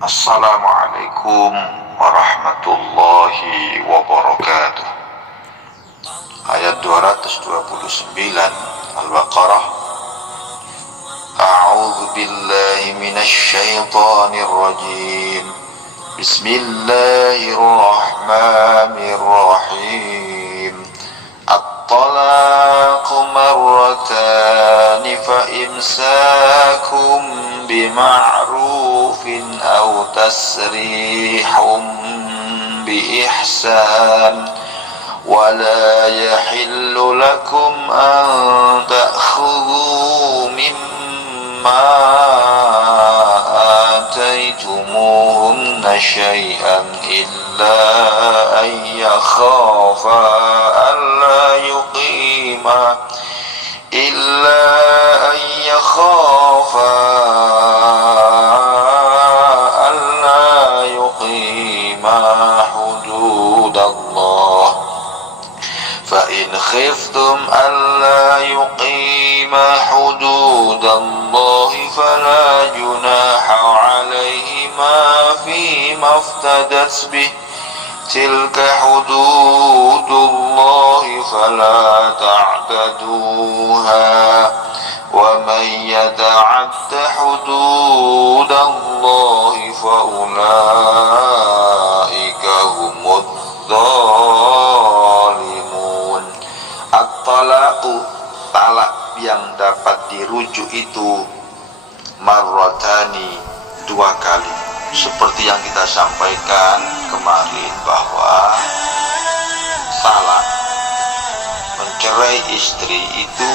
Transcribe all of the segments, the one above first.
Assalamualaikum warahmatullahi wabarakatuh. Ayat 229 Al-Baqarah. A'udzu billahi minasy syaithanir rajim. Bismillahirrahmanirrahim. At-talaqu marratan fa imsakum bima'rufin aw tasrihum biihsan wa la yahillu lakum an ta'khudhu mimma ataytumuhunna syai'an illa an yakhafa alla yuqima hududallah. Fa in khiftum alla yuqima hududallah fala junaha alaihima fima iftadat bih. Tilka hududullah fala ta'taduha wa man yata'adda hududallah fa ulaika humudz zalimun. At-talaqu, talak yang dapat dirujuk itu marratani, dua kali. Seperti yang kita sampaikan kemarin bahwa talak, mencerai istri itu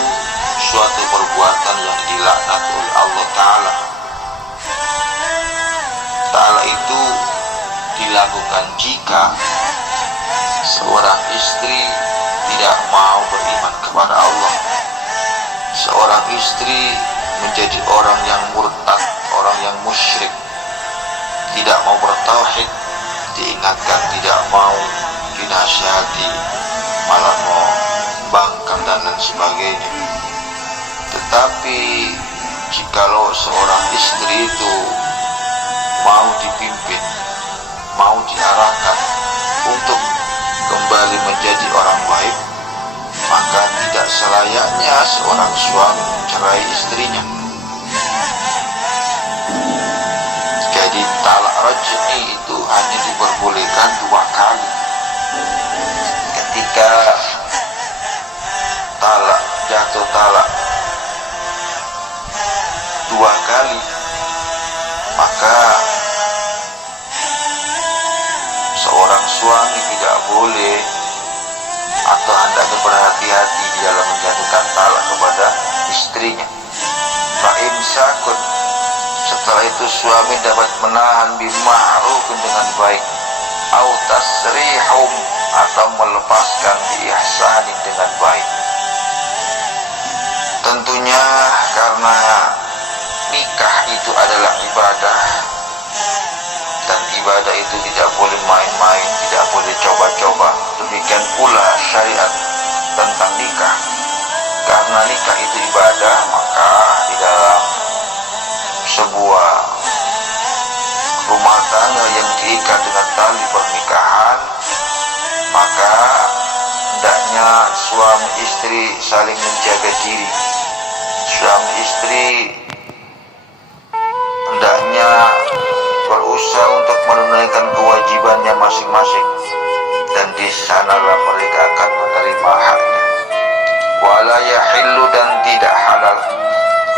suatu perbuatan yang dilaknat oleh Allah Ta'ala. Talak itu dilakukan jika seorang istri tidak mau beriman kepada Allah. Seorang istri menjadi orang yang murtad, orang yang musyrik, tidak mau bertauhid, diingatkan tidak mau, dinasihati malah mau bangkang dan lain sebagainya. Tetapi jikalau seorang istri itu mau dipimpin, mau diarahkan untuk kembali menjadi orang baik, maka tidak selayaknya seorang suami mencerai istrinya. Jadi talak raj'i itu hanya diperbolehkan dua kali. Ketika talak, jatuh talak dua kali, maka seorang suami tidak boleh atau hendaknya berhati-hati di dalam menjatuhkan talak kepada istrinya. Fa'imsakun, setelah itu suami dapat menahan bima'rufin dengan baik, au tasrihum, atau melepaskan biihsanin dengan baik. Tentunya karena nikah itu adalah ibadah, dan ibadah itu tidak boleh main-main, tidak boleh coba-coba. Demikian pula syariat tentang nikah. Karena nikah itu ibadah, maka di dalam sebuah rumah tangga yang diikat dengan tali pernikahan, maka hendaknya suami istri saling menjaga diri. Suami istri hendaknya berusaha untuk menunaikan kewajibannya masing-masing, dan di sanalah mereka akan menerima haknya. Wala yahillu, dan tidak halal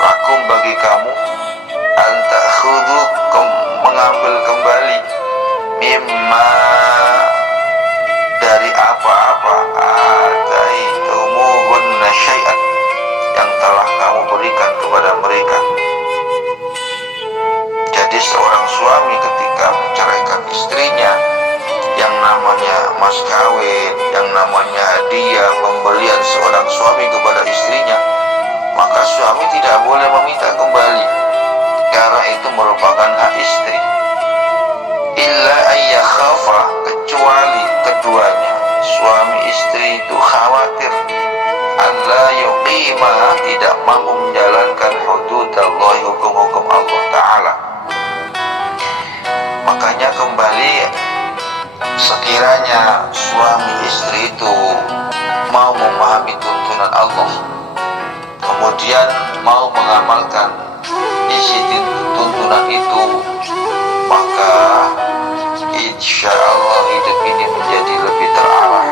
lakum bagi kamu, an ta'khudhu, mengambil kembali, mimma, dari apa-apa, ataitumuhunna syai'an, yang telah kamu berikan kepada mereka. Jadi seorang suami ketika menceraikan istrinya, yang namanya mas kawin, yang namanya hadiah pemberian seorang suami kepada istrinya, maka suami tidak boleh meminta kembali, karena itu merupakan hak istri. Illa ayyakhafa, kecuali keduanya, suami istri itu khawatir alla yuqima, tidak mampu menjalankan hudud Allah, hukum-hukum Allah Ta'ala. Sekiranya suami istri itu mau memahami tuntunan Allah, kemudian mau mengamalkan isi tuntunan itu, maka insya Allah hidup ini menjadi lebih terarah.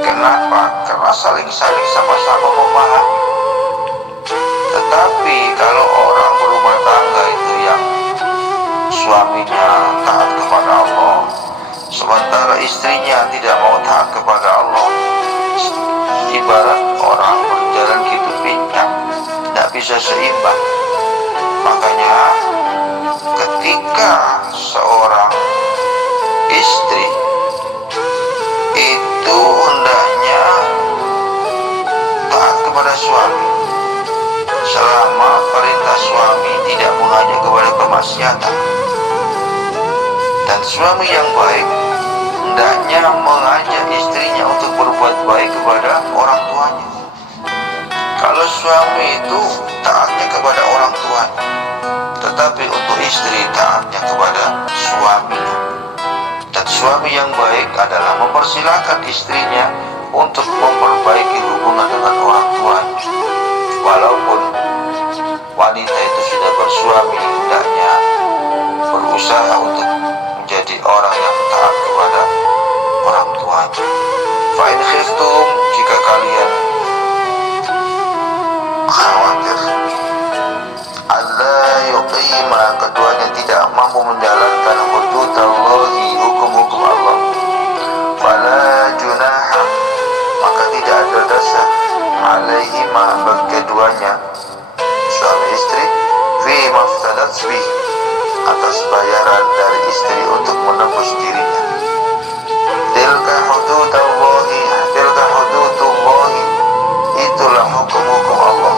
Kenapa? Karena saling-saling sama-sama memahami. Tetapi kalau orang berumah tangga itu yang suaminya taat kepada Allah, sementara istrinya tidak mau taat kepada Allah, ibarat orang berjalan gitu pincang, tidak bisa seimbang. Makanya ketika seorang istri itu hendaknya taat kepada suami selama perintah suami tidak mengajak kepada kemaksiatan. Dan suami yang baik hendaknya mengajak istrinya untuk berbuat baik kepada orang tuanya. Kalau suami itu taatnya kepada orang tuanya, tetapi untuk istri taatnya kepada suaminya. Dan suami yang baik adalah mempersilahkan istrinya untuk memperbaiki hubungan dengan orang tuanya. Walaupun wanita itu sudah bersuami, hendaknya berusaha untuk menjadi orang yang taat kepada orang tuanya. Fa in khiftum, jika kalian khawatir alla yuqima, keduanya tidak mampu menjalankan hududallahi, hukum-hukum Allah, fala junaha, maka tidak ada dosa alaihima, bagi keduanya suami istri, fi maftadat bih, atas bayaran dari istri untuk menembus dirinya. Tilka hududallahi, tilka hududullahi, itulah hukum-hukum Allah.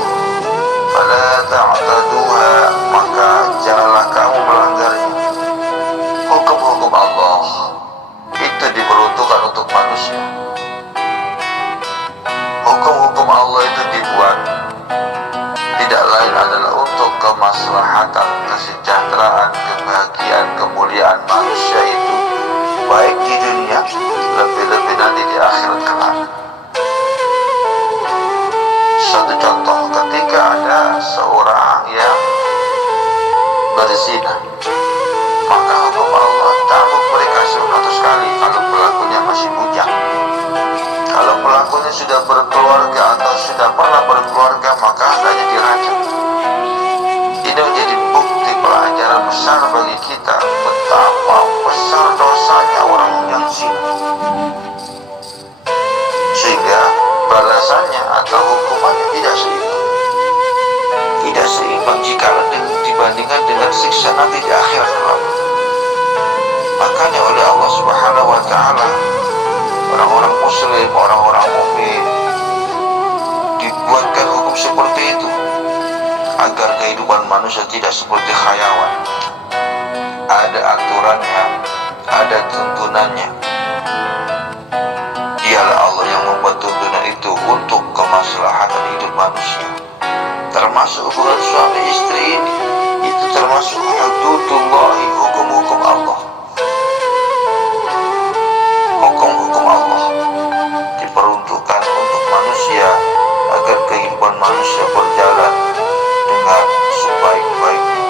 Fala ta'taduha, maka janganlah kamu melanggarnya. Hukum-hukum Allah itu diperuntukkan untuk manusia. Hukum-hukum Allah itu dibuat tidak lain adalah untuk kemaslahatan, kesejahteraan, kebahagiaan, kemuliaan manusia itu, baik di dunia, lebih-lebih nanti di akhirat kelak. Satu contoh, ketika ada seorang yang berzina, maka hukum Allah cambuk mereka 100 kali kalau pelakunya masih bujang. Kalau pelakunya sudah berkeluarga atau sudah pernah berkeluarga, maka hendaknya dirajam. Ini menjadi bukti pelajaran besar bagi kita betapa besar dosanya orang yang zina, sehingga balasannya atau hukumannya tidak seimbang. Tidak seimbang jika dibandingkan dengan siksa nanti di akhirat kelak. Makanya oleh Allah Subhanahu wa Ta'ala, orang-orang muslim, orang-orang mukmin dibuatkan hukum seperti itu agar kehidupan manusia tidak seperti khayawan. Ada aturannya, ada tuntunannya. Dialah Allah yang membuat tuntunan itu untuk kemaslahatan hidup manusia. Termasuk hubungan suami istri ini, itu termasuk hududullahi, hukum-hukum Allah. Hukum-hukum Allah diperuntukkan untuk manusia agar kehidupan manusia berjalan dengan sebaik-baiknya.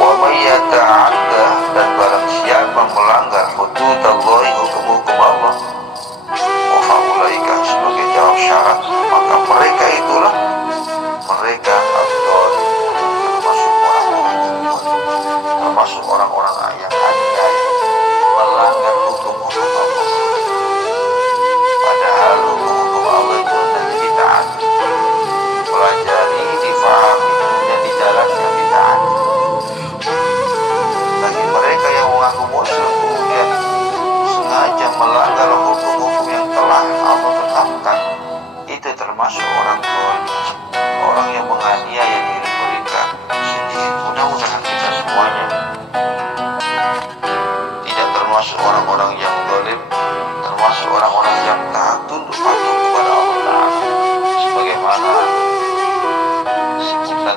Wa may yata'adda, dan barang siapa melanggar hududallahi, hukum-hukum Allah, wa faulaika, sebagai jawab syarat, maka mereka itulah mereka al-dhalim, termasuk orang-orang yang zalim, termasuk orang-orang yang aniaya, melanggar hukum-hukum Allah. Padahal hukum-hukum Allah itu hendaknya ditaati, pelajari, difahami, dan dijalankan, ditaati. Bagi mereka yang mengaku muslim kemudian sengaja melanggar hukum-hukum yang telah Allah tetapkan, itu termasuk orang zalim, orang yang menganiaya diri mereka sendiri. Mudah-mudahan kita semuanya tidak termasuk orang-orang yang zalim, termasuk orang-orang yang taat tunduk patuh kepada Allah Ta'ala, sebagaimana sebutan